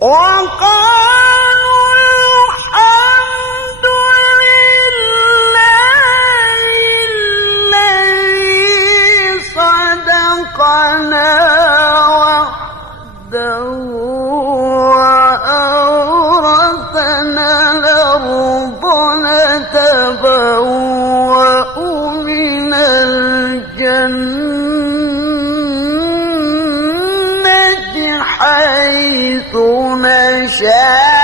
وقالوا الحمد لله الذي صدقنا وعده وأورثنا الأرض نتبوأ من الجنة حيث نشاء